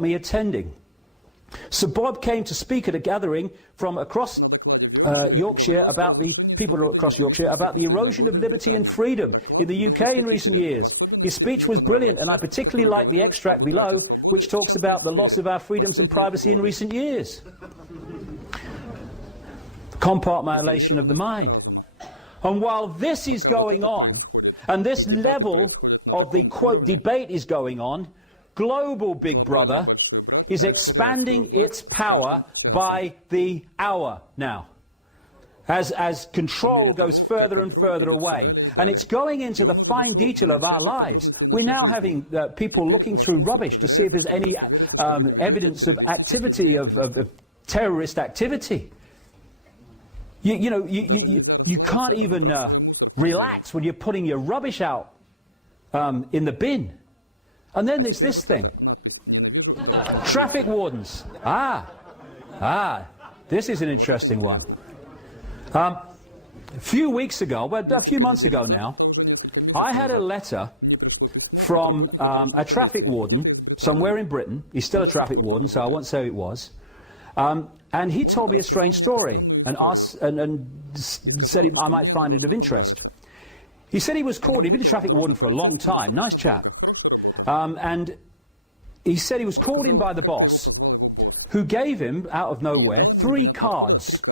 me attending. So Bob came to speak at a gathering from across Yorkshire about the people across Yorkshire about the erosion of liberty and freedom in the UK in recent years. His speech was brilliant, and I particularly like the extract below, which talks about the loss of our freedoms and privacy in recent years. Compartmentalization of the mind. And while this is going on, and this level of the quote debate is going on, global Big Brother is expanding its power by the hour now, as control goes further and further away. And it's going into the fine detail of our lives. We're now having people looking through rubbish to see if there's any evidence of activity, of terrorist activity. You can't even relax when you're putting your rubbish out in the bin. And then there's this thing. Traffic wardens. This is an interesting one. A few weeks ago, well, a few months ago now, I had a letter from a traffic warden somewhere in Britain. He's still a traffic warden, so I won't say who it was. And he told me a strange story and said I might find it of interest. He said he was called, he'd been a traffic warden for a long time, nice chap. And he said he was called in by the boss, who gave him, out of nowhere, 3 cards.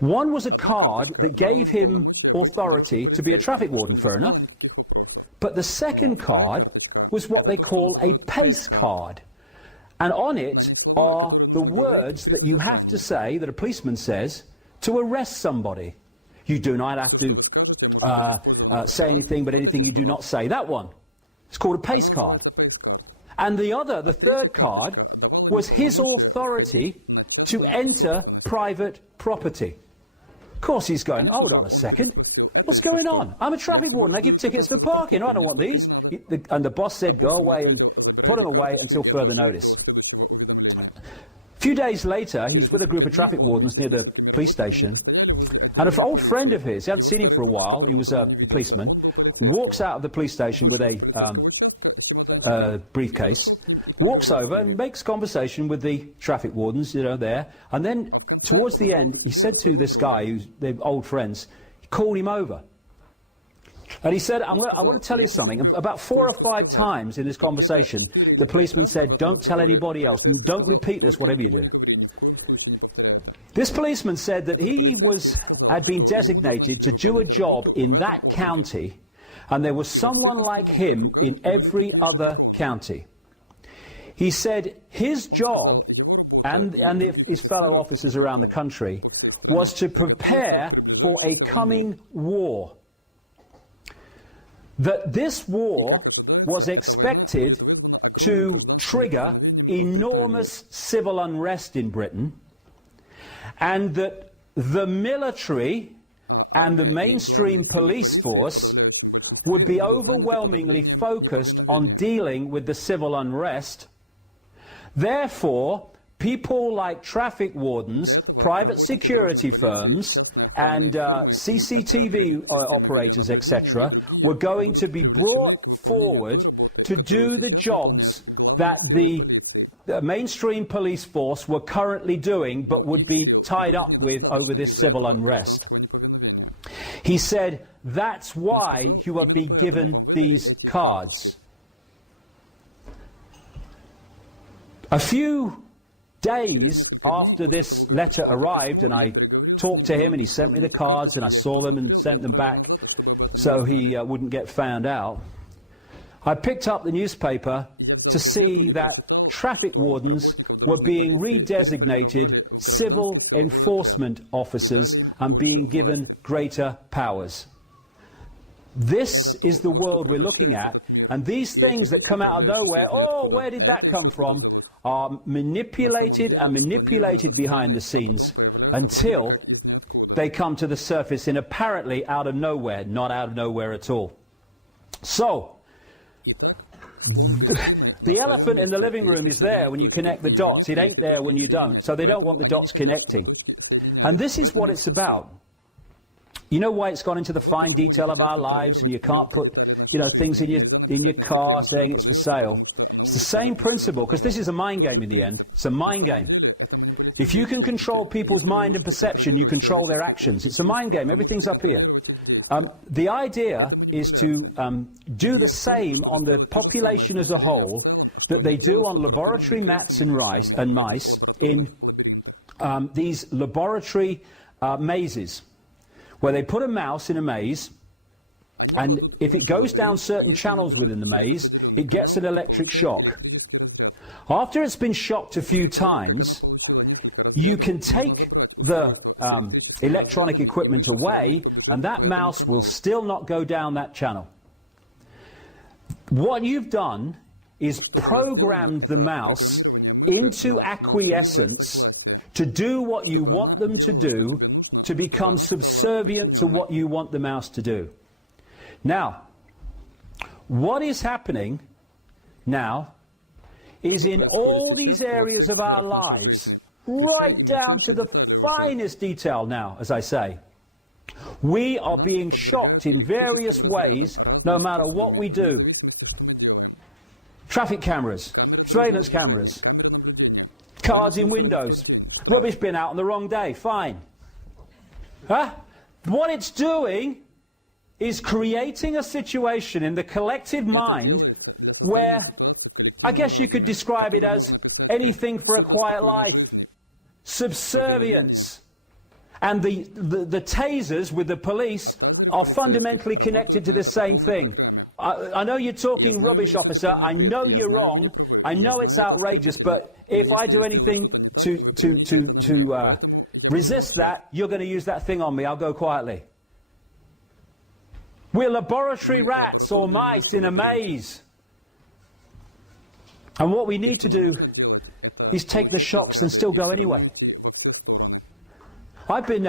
One was a card that gave him authority to be a traffic warden, fair enough. But the second card was what they call a pace card. And on it are the words that you have to say, that a policeman says, to arrest somebody. You do not have to say anything, but anything you do not say. That one. It's called a pace card. And the third card, was his authority to enter private property. Of course he's going, hold on a second. What's going on? I'm a traffic warden. I give tickets for parking. I don't want these. And the boss said, go away and put him away until further notice. A few days later, he's with a group of traffic wardens near the police station. And an old friend of his, he hadn't seen him for a while, he was a policeman, walks out of the police station with a briefcase, walks over and makes conversation with the traffic wardens, there. And then, towards the end, he said to this guy, who's they're old friends, he called him over. And he said, I want to tell you something. About 4 or 5 times in this conversation, the policeman said, don't tell anybody else, and don't repeat this, whatever you do. This policeman said that he had been designated to do a job in that county, and there was someone like him in every other county. He said his job, and his fellow officers around the country, was to prepare for a coming war. That this war was expected to trigger enormous civil unrest in Britain, and that the military and the mainstream police force would be overwhelmingly focused on dealing with the civil unrest. Therefore, people like traffic wardens, private security firms, and CCTV operators, etc., were going to be brought forward to do the jobs that the mainstream police force were currently doing, but would be tied up with over this civil unrest. He said, that's why you have been given these cards. A few days after this letter arrived, and I talked to him, and he sent me the cards, and I saw them and sent them back so he wouldn't get found out, I picked up the newspaper to see that traffic wardens were being redesignated civil enforcement officers and being given greater powers. This is the world we're looking at, and these things that come out of nowhere, oh, where did that come from, are manipulated and manipulated behind the scenes until they come to the surface in apparently out of nowhere, not out of nowhere at all. So, the elephant in the living room is there when you connect the dots. It ain't there when you don't. So they don't want the dots connecting. And this is what it's about. You know why it's gone into the fine detail of our lives, and you can't put, things in your car saying it's for sale? It's the same principle, because this is a mind game in the end. It's a mind game. If you can control people's mind and perception, you control their actions. It's a mind game. Everything's up here. The idea is to do the same on the population as a whole that they do on laboratory rats and mice in these laboratory mazes, where they put a mouse in a maze, and if it goes down certain channels within the maze, it gets an electric shock. After it's been shocked a few times, you can take the electronic equipment away, and that mouse will still not go down that channel. What you've done is programmed the mouse into acquiescence to do what you want them to do, to become subservient to what you want the mouse to do. Now, what is happening now is in all these areas of our lives, right down to the finest detail now, as I say, we are being shocked in various ways no matter what we do. Traffic cameras, surveillance cameras, cards in windows, rubbish bin out on the wrong day, fine. Huh? What it's doing is creating a situation in the collective mind where I guess you could describe it as anything for a quiet life. Subservience. And the tasers with the police are fundamentally connected to the same thing. I know you're talking rubbish, officer. I know you're wrong. I know it's outrageous, but if I do anything to resist that, you're going to use that thing on me. I'll go quietly. We're laboratory rats or mice in a maze. And what we need to do is take the shocks and still go anyway. I've been...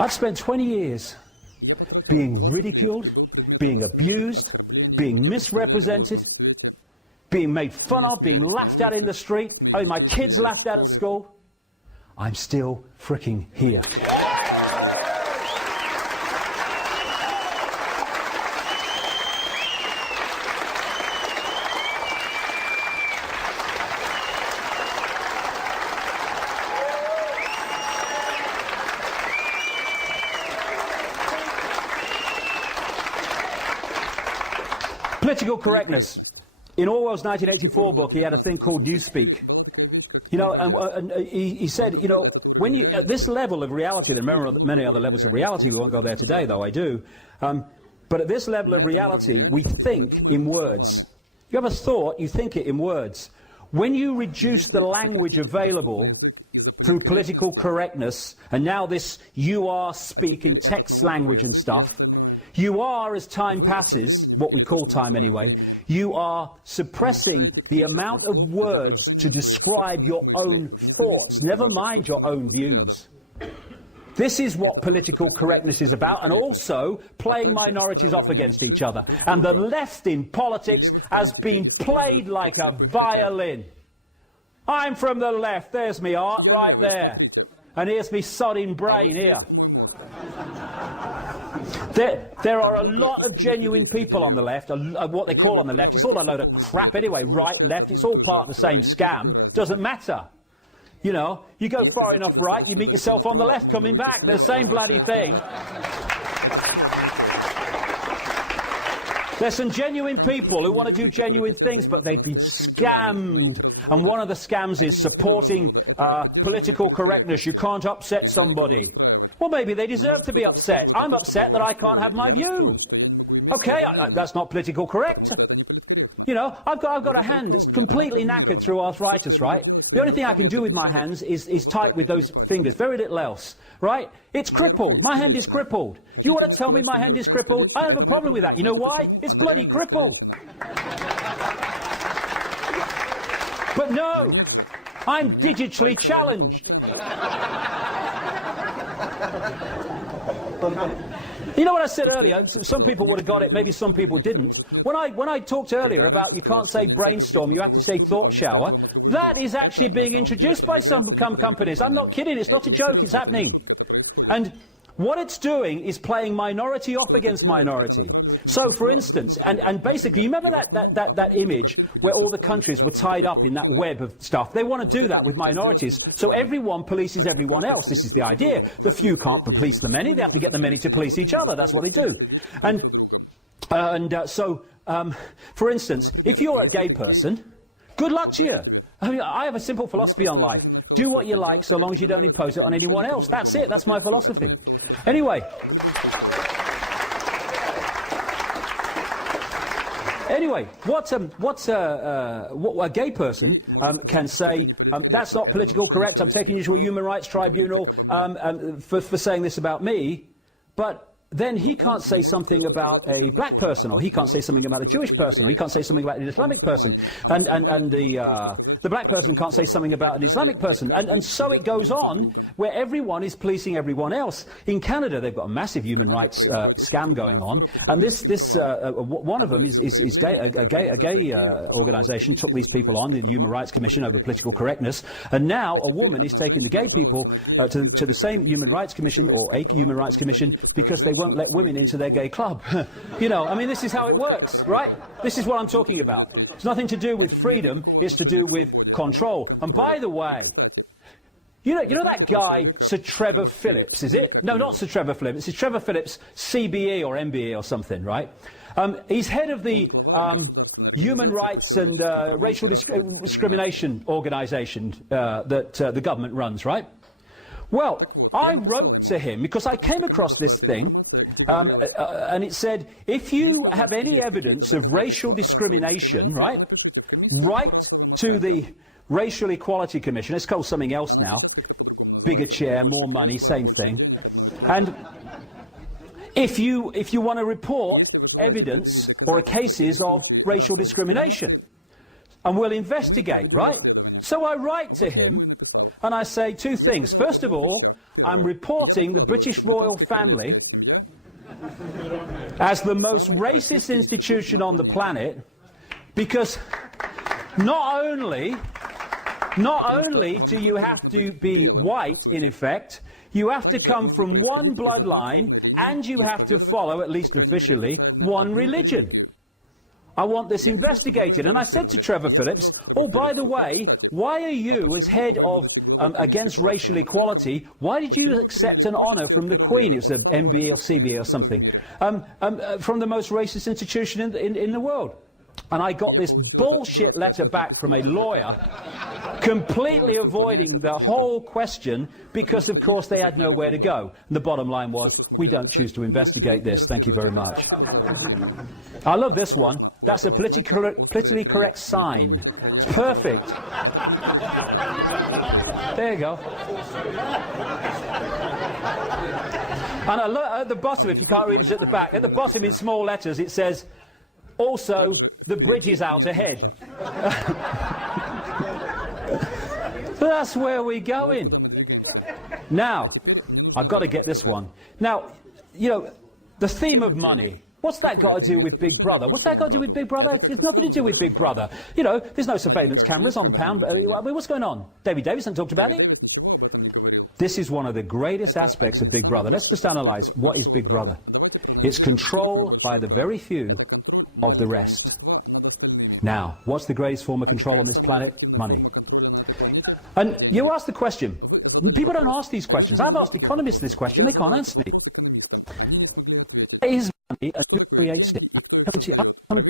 I've spent 20 years being ridiculed, being abused, being misrepresented, being made fun of, being laughed at in the street, having my kids laughed at school. I'm still fricking here. Political correctness. In Orwell's 1984 book, he had a thing called Newspeak. You know, and he said, you know, when you at this level of reality, and remember many other levels of reality, we won't go there today, though I do. But at this level of reality, we think in words. You have a thought, you think it in words. When you reduce the language available through political correctness, and now this you are speak in text language and stuff, you are, as time passes, what we call time anyway, you are suppressing the amount of words to describe your own thoughts, never mind your own views. This is what political correctness is about, and also playing minorities off against each other. And the left in politics has been played like a violin. I'm from the left, there's me art right there. And here's me sodding brain here. There are a lot of genuine people on the left, what they call on the left. It's all a load of crap anyway, right, left. It's all part of the same scam. Doesn't matter. You know, you go far enough right, you meet yourself on the left coming back. The same bloody thing. There's some genuine people who want to do genuine things, but they've been scammed. And one of the scams is supporting political correctness. You can't upset somebody. Well, maybe they deserve to be upset. I'm upset that I can't have my view. Okay, that's not political correct. You know, I've got a hand that's completely knackered through arthritis, right? The only thing I can do with my hands is type with those fingers, very little else, right? It's crippled. My hand is crippled. You want to tell me my hand is crippled? I have a problem with that. You know why? It's bloody crippled. But no, I'm digitally challenged. You know what I said earlier? Some people would have got it, maybe some people didn't. When I talked earlier about you can't say brainstorm, you have to say thought shower, that is actually being introduced by some companies. I'm not kidding, it's not a joke, it's happening. And what it's doing is playing minority off against minority. So, for instance, and basically, you remember that image where all the countries were tied up in that web of stuff? They want to do that with minorities. So everyone polices everyone else. This is the idea. The few can't police the many. They have to get the many to police each other. That's what they do. For instance, if you're a gay person, good luck to you. I mean, I have a simple philosophy on life. Do what you like so long as you don't impose it on anyone else. That's it. That's my philosophy. Anyway, what a gay person can say, that's not political correct, I'm taking you to a human rights tribunal for saying this about me, but then he can't say something about a black person, or he can't say something about a Jewish person, or he can't say something about an Islamic person, and the black person can't say something about an Islamic person, and so it goes on, where everyone is policing everyone else. In Canada, they've got a massive human rights scam going on, and one of them is a gay organisation took these people on, the Human Rights Commission, over political correctness, and now a woman is taking the gay people to the same Human Rights Commission, or a Human Rights Commission, because they won't let women into their gay club. You know, I mean, this is how it works, right? This is what I'm talking about. It's nothing to do with freedom, it's to do with control. And by the way, you know that guy, Sir Trevor Phillips, is it? No, not Sir Trevor Phillips. It's Trevor Phillips, CBE or MBE or something, right? He's head of the Human Rights and Racial Discrimination organisation that the government runs, right? Well, I wrote to him because I came across this thing, and it said, if you have any evidence of racial discrimination, right, write to the Racial Equality Commission. It's called something else now. Bigger chair, more money, same thing. And if you want to report evidence or cases of racial discrimination, and we'll investigate, right? So I write to him, and I say two things. First of all, I'm reporting the British royal family as the most racist institution on the planet, because not only do you have to be white, in effect, you have to come from one bloodline, and you have to follow, at least officially, one religion. I want this investigated. And I said to Trevor Phillips, oh, by the way, why are you, as head of Against Racial Equality, why did you accept an honour from the Queen? It was an MBE or CBE or something, from the most racist institution in the world. And I got this bullshit letter back from a lawyer, completely avoiding the whole question, because, of course, they had nowhere to go. And the bottom line was, we don't choose to investigate this. Thank you very much. I love this one. That's a politically correct sign. It's perfect. There you go. And I look at the bottom, if you can't read it at the back, at the bottom in small letters it says, also, the bridge is out ahead. That's where we're going. Now, I've got to get this one. Now, you know, the theme of money. What's that got to do with Big Brother? What's that got to do with Big Brother? It's nothing to do with Big Brother. You know, there's no surveillance cameras on the pound. I mean, what's going on? David Davidson talked about it. This is one of the greatest aspects of Big Brother. Let's just analyse what is Big Brother. It's control by the very few of the rest. Now, what's the greatest form of control on this planet? Money. And you ask the question. People don't ask these questions. I've asked economists this question. They can't answer me. Is money and who creates it? How come